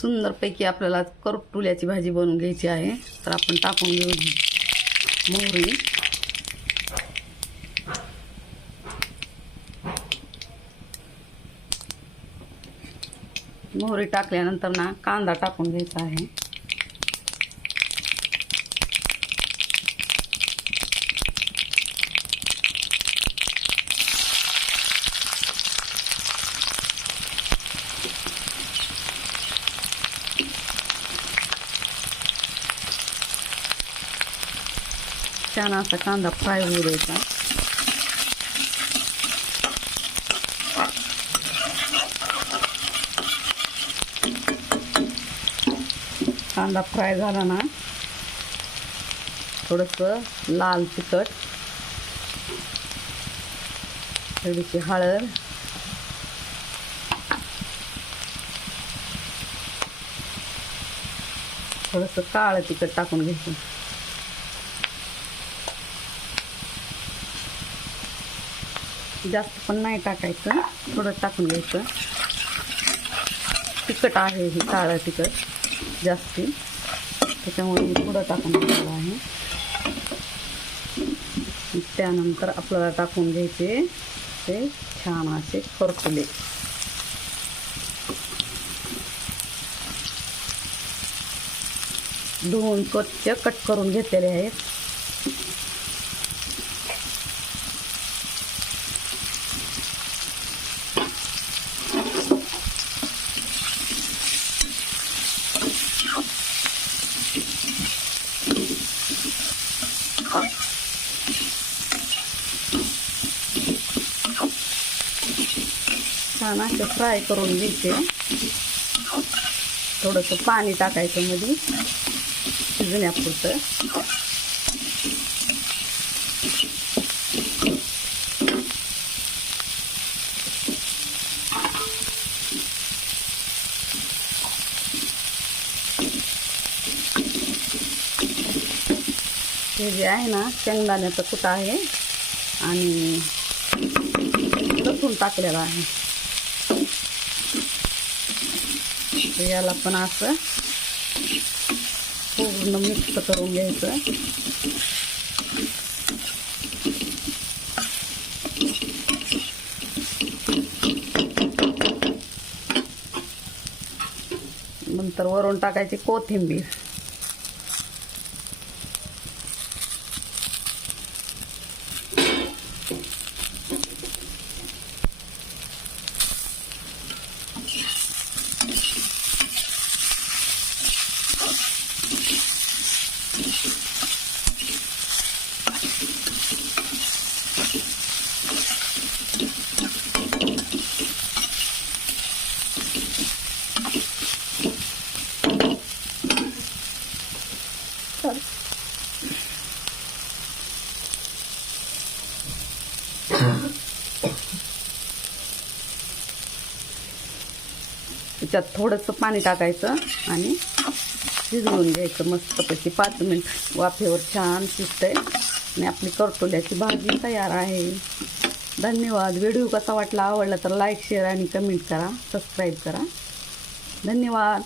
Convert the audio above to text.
सुंदरपैकी आपल्याला करटुल्याची भाजी बनवून घ्यायची आहे. तर आपण टाकून घेऊ मोहरी. मोहरी टाकल्यानंतर ना कांदा टाकून घ्यायचा आहे. छान असा कांदा फ्राय होऊ द्यायचा. कांदा फ्राय झाला ना थोडंसं लाल तिखट, थोडीशी हळद, थोडंसं काळं तिखट टाकून घ्यायचं. जास्त पण नाही टाकायचं, थोडं टाकून घ्यायचं. तिखट आहे हे काळं तिखट जास्ती, त्याच्यामुळे मी थोडं टाकून घेतलं आहे. त्यानंतर आपल्याला टाकून घ्यायचे ते छान असे करटुले. धुवून स्वच्छ कट करून घेतलेले आहेत. छान असे फ्राय करून घ्यायचे. थोडंसं पाणी टाकायचं मध्ये शिजण्यापुरतं. हे जे आहे ना शेंगदाण्याचं कूट आहे आणि लसूण टाकलेला आहे. याला पण असं पूर्ण मिक्स करून घ्यायचं. नंतर वरून टाकायची कोथिंबीर. त्याच्यात थोडंसं पाणी टाकायचं आणि शिजवून घ्यायचं मस्तपैकी. 5 मिनिट वाफेवर छान शिजतंय आणि आपली करटुल्याची भाजी तयार आहे. धन्यवाद. व्हिडिओ कसा वाटला, आवडला तर लाईक, शेअर आणि कमेंट करा, सबस्क्राईब करा. धन्यवाद.